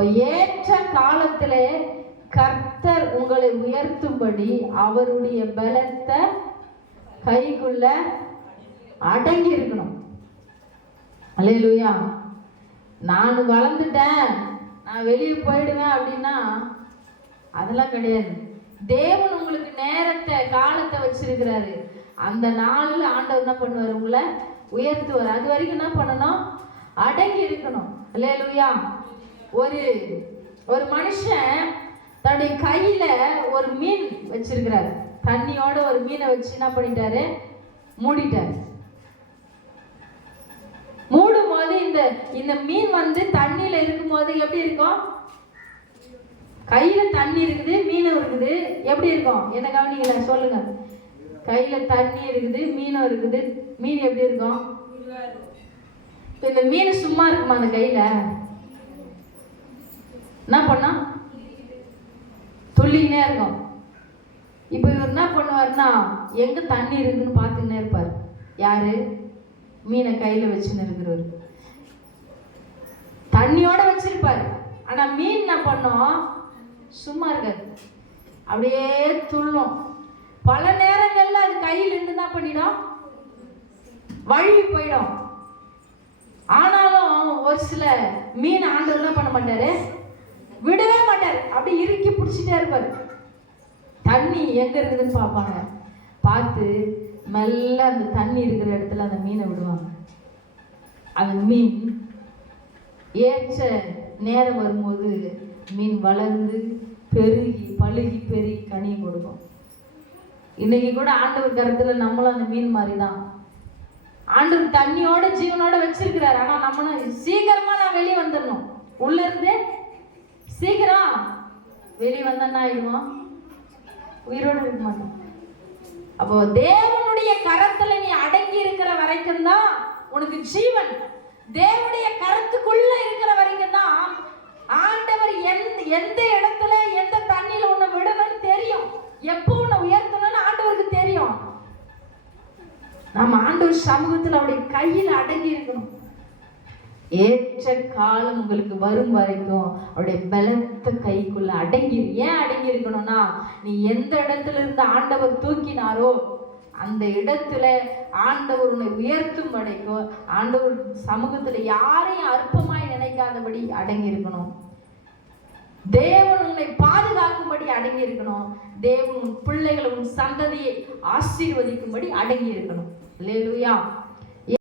இப்போ ஏற்ற காலத்திலே கர்த்தர் உங்களை உயர்த்தும்படி அவருடைய பலத்தை கைக்குள்ள அடங்கி இருக்கணும். அல்லேலூயா. நான் வளர்ந்துட்டேன், நான் வெளியே போயிடுவேன் அப்படின்னா அதெல்லாம் கிடையாது. தேவன் உங்களுக்கு நேரத்தை காலத்தை வச்சிருக்கிறாரு. அந்த நாளில் ஆண்டவர் என்ன பண்ணுவார்? உங்களை உயர்த்துவார். அது வரைக்கும் என்ன பண்ணணும்? அடங்கி இருக்கணும். அல்லேலூயா. ஒரு மனுஷன் தன்னுடைய கையில ஒரு மீன் வச்சிருக்கிறாரு. தண்ணியோட ஒரு மீனை வச்சு என்ன பண்ணிட்டாரு? மூடிட்டாரு. மூடும் போது இந்த மீன் தண்ணியில இருக்கும் போது எப்படி இருக்கும்? கையில தண்ணி இருக்குது, மீனும் இருக்குது. எப்படி இருக்கும்? என்ன கவனிங்களா? சொல்லுங்க. கையில தண்ணி இருக்குது, மீனும் இருக்குது. மீன் எப்படி இருக்கும்? இந்த மீன் சும்மா இருக்குமா? அந்த கையில என்ன பண்ணா? துள்ளினே இருக்கும். இப்ப இவர் என்ன பண்ணுவாருன்னா, எங்க தண்ணி இருக்குன்னு பார்த்துக்கினே இருப்பார். யாரு? மீனை கையில வச்சுன்னு இருக்கிறவர். தண்ணியோட வச்சிருப்பாரு. ஆனா மீன் என்ன பண்ணும்? சும்மா இருக்காது, அப்படியே துள்ளும். பல நேரங்கள்ல அது கையில் இருந்து என்ன பண்ணிடும்? வழுவி போயிடும். ஆனாலும் ஒரு சில மீன் ஆண்டவர் என்ன பண்ண மாட்டாரு? விடவே மாட்டாரு. அப்படி இறுக்கி பிடிச்சிட்டே இருப்பாரு. தண்ணி எங்க இருக்குதுன்னு பார்ப்பாங்க. பார்த்து மெல்ல அந்த தண்ணி இருக்கிற இடத்துல அந்த மீனை விடுவாங்க. அந்த மீன் ஏற்ற நேரம் வரும்போது மீன் வளர்ந்து பெருகி பெருகி கனி கொடுக்கும். இன்னைக்கு கூட ஆண்டவர் கருத்துல நம்மளும் அந்த மீன் மாதிரி தான். ஆண்டவர் தண்ணியோட ஜீவனோட வச்சிருக்கிறாரு. ஆனா நம்மளும் சீக்கிரமா நான் வெளியே வந்துடணும். உள்ள இருந்து சீக்கிரம் வெளியே வந்தா ஆயிடுவோம், உயிரோடு இருக்க மாட்டோம். அப்போ தேவனுடைய கரத்துல நீ அடங்கி இருக்கிற வரைக்கும் தான் உனக்கு ஜீவன். தேவனுடைய கரத்துக்குள்ள இருக்கிற வரைக்கும் தான் ஆண்டவர் எந்த இடத்துல எந்த தண்ணியில உன்னை விடணும்னு தெரியும். எப்போ உன்னை உயர்த்தணும்னு ஆண்டவருக்கு தெரியும். நம்ம ஆண்டவர் சமூகத்தில் அவருடைய கையில அடங்கி இருக்கணும். ஏற்ற காலம் உங்களுக்கு வரும் வரைக்கும் அவருடைய பலத்த கைக்குள்ள அடங்கி. ஏன் அடங்கி இருக்கணும்னா, நீ எந்த இடத்துல இருந்து ஆண்டவர் தூக்கினாரோ அந்த இடத்துல ஆண்டவர் உன்னை உயர்த்தும் வரைக்கும் ஆண்டவர் சமூகத்துல யாரையும் அற்பமாய் நினைக்காதபடி அடங்கி இருக்கணும். தேவன் உன்னை பாதுகாக்கும்படி அடங்கி இருக்கணும். தேவன் உன் பிள்ளைகளை, உன் சந்ததியை ஆசீர்வதிக்கும்படி அடங்கி இருக்கணும். அல்லேலூயா.